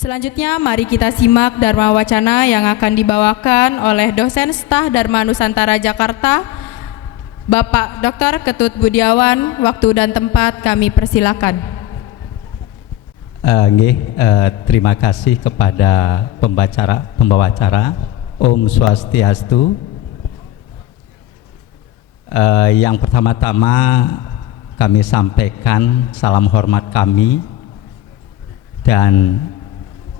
Selanjutnya, mari kita simak Dharma Wacana yang akan dibawakan oleh dosen staf Dharma Nusantara Jakarta, Bapak Dr. Ketut Budiawan. Waktu dan tempat kami persilakan. Terima kasih kepada pembawa acara. Om Swastiastu. Yang pertama-tama kami sampaikan salam hormat kami, dan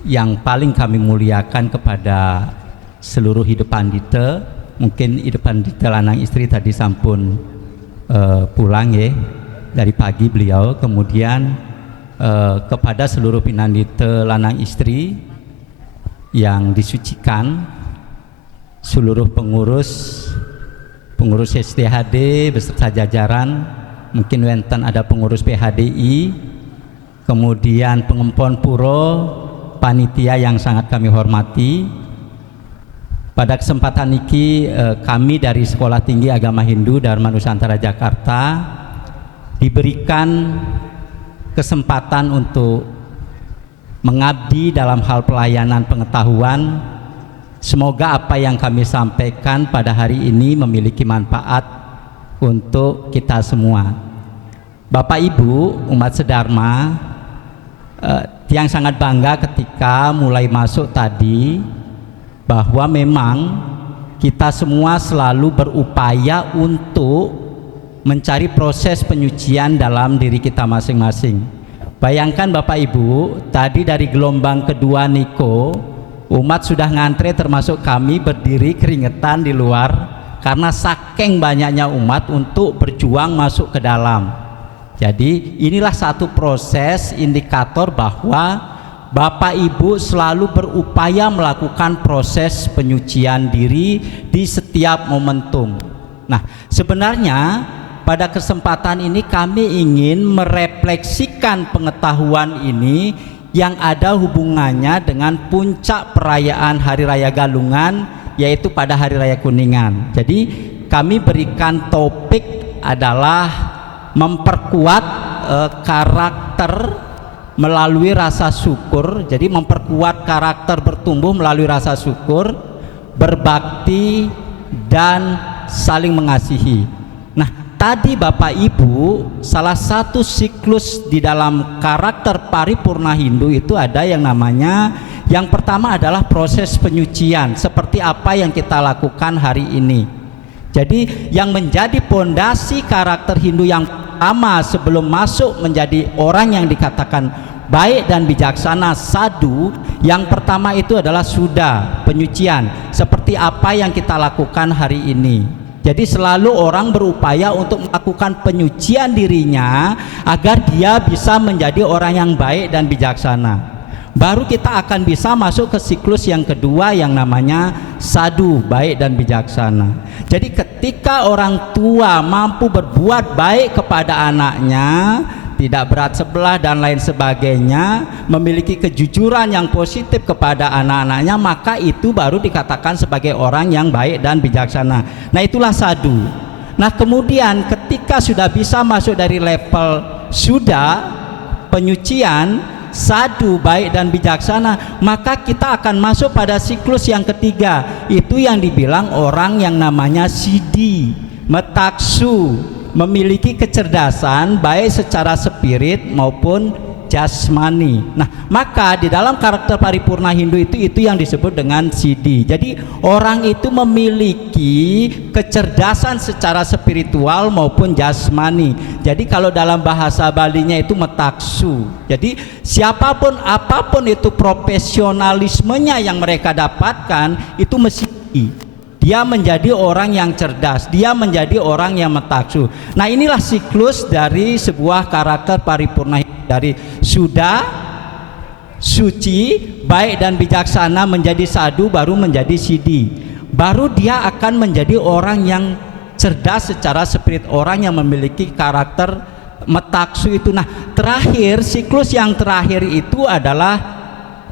yang paling kami muliakan kepada seluruh hidup pandita. Mungkin hidup pandita lanang istri tadi sampun pulang ya dari pagi beliau. Kemudian kepada seluruh pinandita lanang istri yang disucikan, seluruh pengurus STHD beserta jajaran, mungkin wenten ada pengurus PHDI, kemudian pengempon puro, panitia yang sangat kami hormati. Pada kesempatan ini kami dari Sekolah Tinggi Agama Hindu Dharma Nusantara Jakarta diberikan kesempatan untuk mengabdi dalam hal pelayanan pengetahuan. Semoga apa yang kami sampaikan pada hari ini memiliki manfaat untuk kita semua. Bapak Ibu umat sedharma, yang sangat bangga ketika mulai masuk tadi bahwa memang kita semua selalu berupaya untuk mencari proses penyucian dalam diri kita masing-masing. Bayangkan Bapak Ibu, tadi dari gelombang kedua Niko, umat sudah ngantre termasuk kami berdiri keringetan di luar karena saking banyaknya umat untuk berjuang masuk ke dalam. Jadi inilah satu proses indikator bahwa Bapak Ibu selalu berupaya melakukan proses penyucian diri di setiap momentum. Nah, sebenarnya pada kesempatan ini kami ingin merefleksikan pengetahuan ini yang ada hubungannya dengan puncak perayaan Hari Raya Galungan, yaitu pada Hari Raya Kuningan. Jadi kami berikan topik adalah memperkuat karakter melalui rasa syukur. Jadi memperkuat karakter bertumbuh melalui rasa syukur, berbakti, dan saling mengasihi. Nah, tadi Bapak Ibu, salah satu siklus di dalam karakter paripurna Hindu itu ada yang namanya, yang pertama adalah proses penyucian, seperti apa yang kita lakukan hari ini. Jadi yang menjadi pondasi karakter Hindu yang pertama sebelum masuk menjadi orang yang dikatakan baik dan bijaksana, sadhu, yang pertama itu adalah suda, penyucian, seperti apa yang kita lakukan hari ini. Jadi selalu orang berupaya untuk melakukan penyucian dirinya agar dia bisa menjadi orang yang baik dan bijaksana. Baru kita akan bisa masuk ke siklus yang kedua yang namanya sadhu, baik dan bijaksana. Jadi ketika orang tua mampu berbuat baik kepada anaknya, tidak berat sebelah dan lain sebagainya, memiliki kejujuran yang positif kepada anak-anaknya, maka itu baru dikatakan sebagai orang yang baik dan bijaksana. Nah, itulah sadhu. Nah, kemudian ketika sudah bisa masuk dari level sudah penyucian, sadhu, baik dan bijaksana, maka kita akan masuk pada siklus yang ketiga, itu yang dibilang orang yang namanya siddhi, metaksu, memiliki kecerdasan baik secara spirit maupun jasmani. Nah, maka di dalam karakter paripurna Hindu itu yang disebut dengan siddhi. Jadi orang itu memiliki kecerdasan secara spiritual maupun jasmani. Jadi kalau dalam bahasa Balinya itu metaksu. Jadi siapapun apapun itu profesionalismenya yang mereka dapatkan itu mesti dia menjadi orang yang cerdas, dia menjadi orang yang metaksu. Nah, inilah siklus dari sebuah karakter paripurna, dari sudah, suci, baik dan bijaksana menjadi sadhu, baru menjadi siddhi. Baru dia akan menjadi orang yang cerdas secara spirit, orang yang memiliki karakter metaksu itu. Nah, terakhir, siklus yang terakhir itu adalah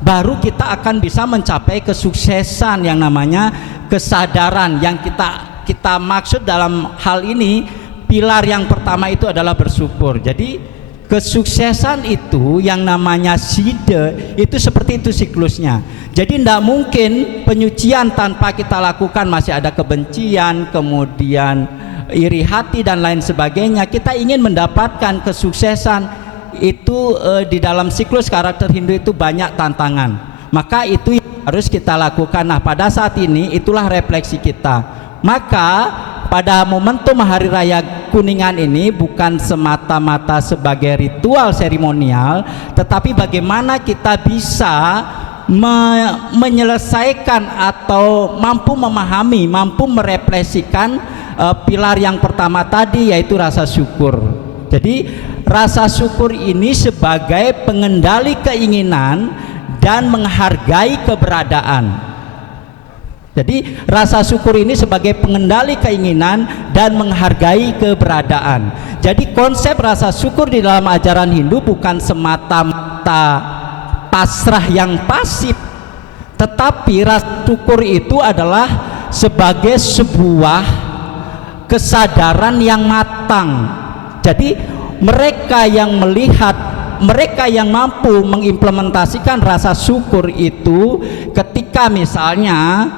baru kita akan bisa mencapai kesuksesan yang namanya kesadaran. Yang kita maksud dalam hal ini, pilar yang pertama itu adalah bersyukur. Jadi Kesuksesan itu yang namanya sida itu seperti itu siklusnya. Jadi tidak mungkin penyucian tanpa kita lakukan, masih ada kebencian, kemudian iri hati dan lain sebagainya. Kita ingin mendapatkan kesuksesan itu di dalam siklus karakter Hindu itu banyak tantangan. Maka itu yang harus kita lakukan. Nah, pada saat ini itulah refleksi kita. Maka pada momentum Hari Raya Kuningan ini bukan semata-mata sebagai ritual seremonial, tetapi bagaimana kita bisa menyelesaikan atau mampu memahami, mampu merefleksikan pilar yang pertama tadi, yaitu rasa syukur. Jadi rasa syukur ini sebagai pengendali keinginan dan menghargai keberadaan. Jadi rasa syukur ini sebagai pengendali keinginan dan menghargai keberadaan. Jadi konsep rasa syukur di dalam ajaran Hindu bukan semata-mata pasrah yang pasif, tetapi rasa syukur itu adalah sebagai sebuah kesadaran yang matang. Jadi mereka yang melihat, mereka yang mampu mengimplementasikan rasa syukur itu ketika misalnya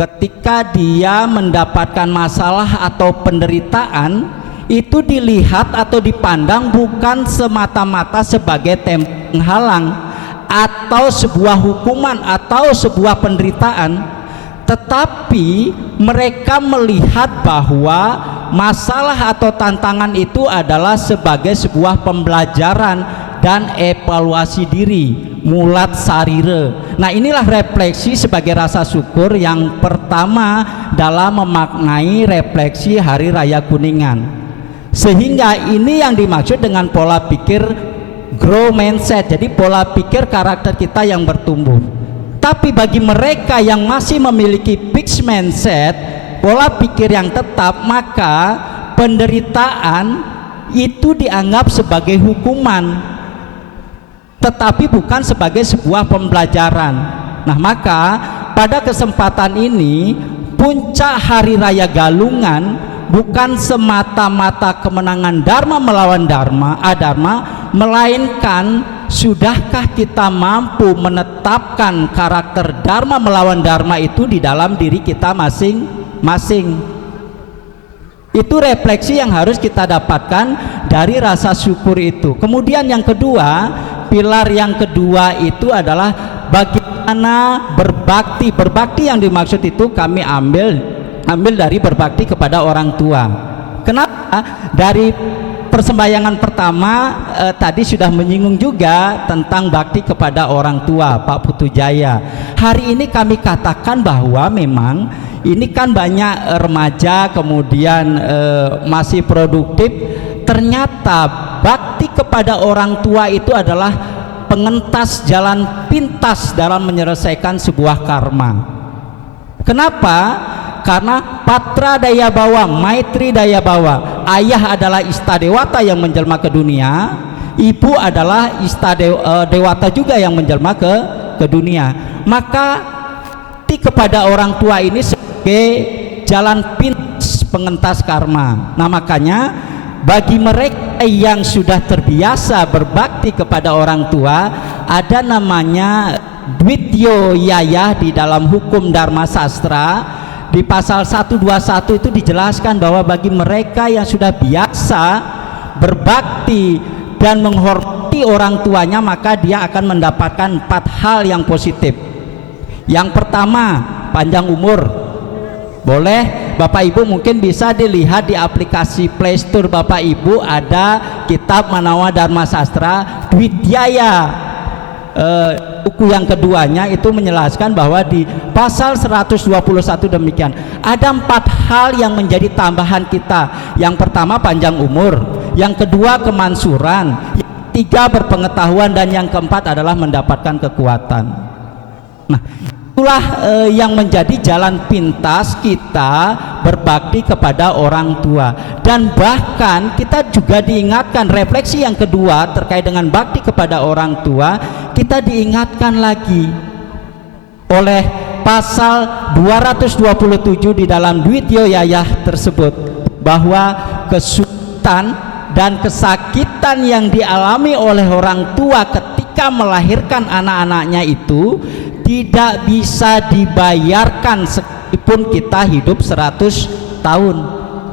ketika dia mendapatkan masalah atau penderitaan, itu dilihat atau dipandang bukan semata-mata sebagai penghalang atau sebuah hukuman atau sebuah penderitaan, tetapi mereka melihat bahwa masalah atau tantangan itu adalah sebagai sebuah pembelajaran dan evaluasi diri, mulat sarire. Nah, inilah refleksi sebagai rasa syukur yang pertama dalam memaknai refleksi Hari Raya Kuningan. Sehingga ini yang dimaksud dengan pola pikir grow mindset, jadi pola pikir karakter kita yang bertumbuh. Tapi bagi mereka yang masih memiliki fixed mindset, pola pikir yang tetap, maka penderitaan itu dianggap sebagai hukuman, tetapi bukan sebagai sebuah pembelajaran. Nah, maka pada kesempatan ini puncak Hari Raya Galungan bukan semata-mata kemenangan Dharma melawan Adharma, melainkan sudahkah kita mampu menetapkan karakter Dharma melawan Dharma itu di dalam diri kita masing-masing. Itu refleksi yang harus kita dapatkan dari rasa syukur itu. Kemudian yang kedua, pilar yang kedua itu adalah bagaimana berbakti. Berbakti yang dimaksud itu kami ambil dari berbakti kepada orang tua. Kenapa? Dari persembahyangan pertama tadi sudah menyinggung juga tentang bakti kepada orang tua, Pak Putu Jaya. Hari ini kami katakan bahwa memang ini kan banyak remaja kemudian masih produktif. Ternyata bakti kepada orang tua itu adalah pengentas jalan pintas dalam menyelesaikan sebuah karma. Kenapa? Karena patra daya bawa, maitri daya bawa. Ayah adalah istadewata yang menjelma ke dunia, ibu adalah istadewata juga yang menjelma ke dunia. Maka kepada orang tua ini sebagai jalan pintas pengentas karma. Nah, makanya bagi mereka yang sudah terbiasa berbakti kepada orang tua, ada namanya Dwityo Yaya di dalam hukum Dharma Sastra. Di pasal 121 itu dijelaskan bahwa bagi mereka yang sudah biasa berbakti dan menghormati orang tuanya, maka dia akan mendapatkan 4 hal yang positif. Yang pertama, panjang umur. Boleh Bapak Ibu mungkin bisa dilihat di aplikasi Play Store Bapak Ibu, ada kitab Manawa Dharma Sastra Dwityaya. Buku yang keduanya itu menjelaskan bahwa di pasal 121 demikian ada 4 hal yang menjadi tambahan kita. Yang pertama panjang umur, yang kedua kemansuran, yang ketiga berpengetahuan, dan yang keempat adalah mendapatkan kekuatan. Nah, itulah yang menjadi jalan pintas kita berbakti kepada orang tua. Dan bahkan kita juga diingatkan, refleksi yang kedua terkait dengan bakti kepada orang tua, kita diingatkan lagi oleh pasal 227 di dalam Dwityo Yayah tersebut, bahwa kesulitan dan kesakitan yang dialami oleh orang tua ketika melahirkan anak-anaknya itu tidak bisa dibayarkan meskipun kita hidup 100 tahun.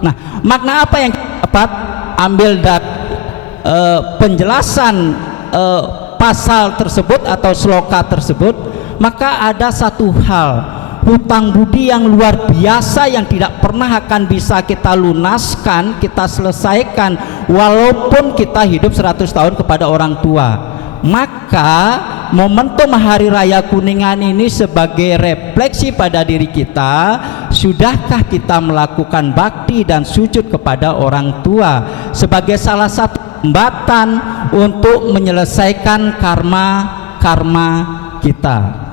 Nah, makna apa yang kita dapat ambil dari penjelasan pasal tersebut atau sloka tersebut? Maka ada satu hal, hutang budi yang luar biasa yang tidak pernah akan bisa kita lunaskan, kita selesaikan walaupun kita hidup 100 tahun kepada orang tua. Maka momentum Hari Raya Kuningan ini sebagai refleksi pada diri kita, sudahkah kita melakukan bakti dan sujud kepada orang tua sebagai salah satu jembatan untuk menyelesaikan karma kita.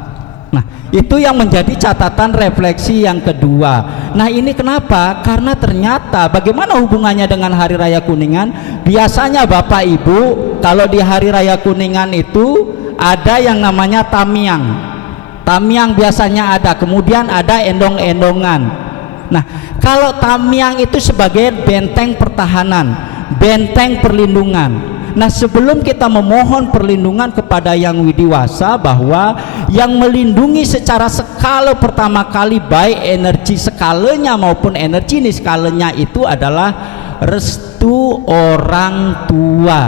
Nah, itu yang menjadi catatan refleksi yang kedua. Nah, ini kenapa? Karena ternyata bagaimana hubungannya dengan Hari Raya Kuningan? Biasanya Bapak Ibu, kalau di Hari Raya Kuningan itu ada yang namanya tamiang. Tamiang biasanya ada, kemudian ada endong-endongan. Nah, kalau tamiang itu sebagai benteng pertahanan, benteng perlindungan. Nah, sebelum kita memohon perlindungan kepada Yang Widiwasa, bahwa yang melindungi secara skala pertama kali baik energi skalanya maupun energi niskalanya itu adalah restu orang tua.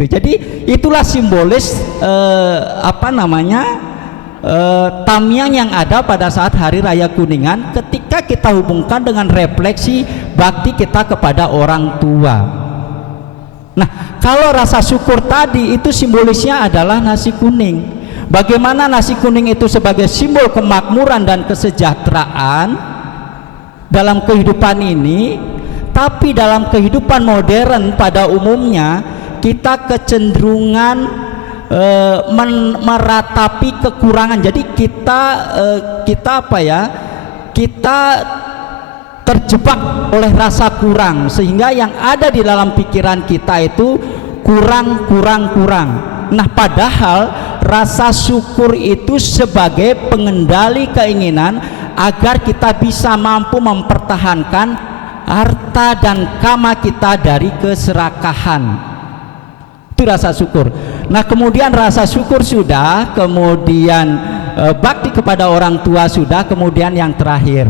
Jadi itulah simbolis tamiang yang ada pada saat Hari Raya Kuningan ketika kita hubungkan dengan refleksi bakti kita kepada orang tua. Nah, kalau rasa syukur tadi itu simbolisnya adalah nasi kuning. Bagaimana nasi kuning itu sebagai simbol kemakmuran dan kesejahteraan dalam kehidupan ini, tapi dalam kehidupan modern pada umumnya kita kecenderungan meratapi kekurangan. Jadi kita terjebak oleh rasa kurang, sehingga yang ada di dalam pikiran kita itu kurang. Nah, padahal rasa syukur itu sebagai pengendali keinginan agar kita bisa mampu mempertahankan harta dan kama kita dari keserakahan. Itu rasa syukur. Nah, kemudian rasa syukur sudah, kemudian bakti kepada orang tua sudah, kemudian yang terakhir,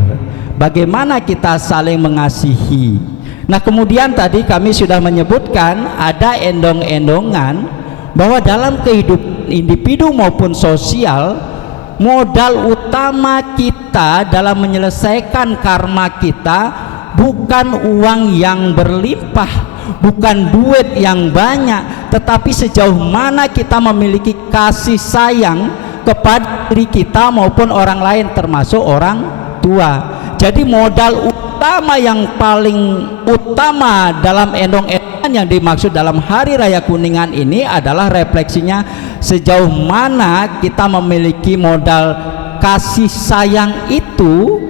bagaimana kita saling mengasihi. Nah, kemudian tadi kami sudah menyebutkan ada endong-endongan, bahwa dalam kehidupan individu maupun sosial, modal utama kita dalam menyelesaikan karma kita bukan uang yang berlimpah, bukan duit yang banyak, tetapi sejauh mana kita memiliki kasih sayang kepada diri kita maupun orang lain, termasuk orang tua. Jadi modal utama yang paling utama dalam endong-endongan yang dimaksud dalam Hari Raya Kuningan ini adalah refleksinya sejauh mana kita memiliki modal kasih sayang itu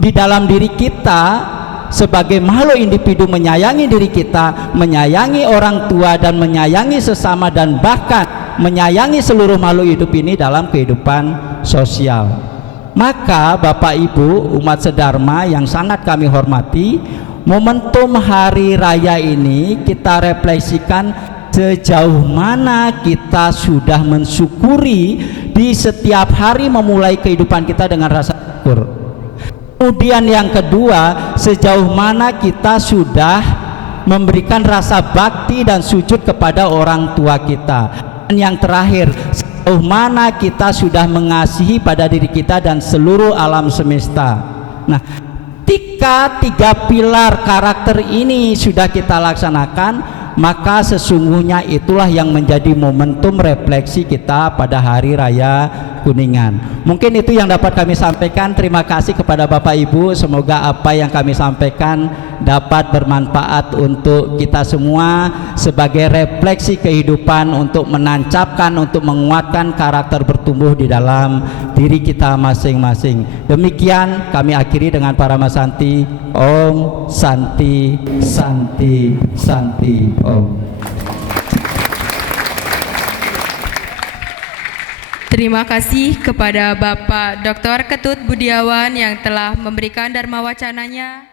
di dalam diri kita sebagai makhluk individu, menyayangi diri kita, menyayangi orang tua dan menyayangi sesama, dan bahkan menyayangi seluruh makhluk hidup ini dalam kehidupan sosial. Maka Bapak Ibu umat sedharma yang sangat kami hormati, momentum hari raya ini kita refleksikan sejauh mana kita sudah mensyukuri di setiap hari memulai kehidupan kita dengan rasa syukur. Kemudian yang kedua, sejauh mana kita sudah memberikan rasa bakti dan sujud kepada orang tua kita. Dan yang terakhir, sejauh mana kita sudah mengasihi pada diri kita dan seluruh alam semesta. Nah, ketika tiga pilar karakter ini sudah kita laksanakan, maka sesungguhnya itulah yang menjadi momentum refleksi kita pada Hari Raya Kuningan. Mungkin itu yang dapat kami sampaikan. Terima kasih kepada Bapak Ibu. Semoga apa yang kami sampaikan dapat bermanfaat untuk kita semua sebagai refleksi kehidupan, untuk menancapkan, untuk menguatkan karakter bertumbuh di dalam diri kita masing-masing. Demikian kami akhiri dengan Parama Santi. Om Santi Santi Santi Om. Terima kasih kepada Bapak Dr. Ketut Budiawan yang telah memberikan dharma wacananya.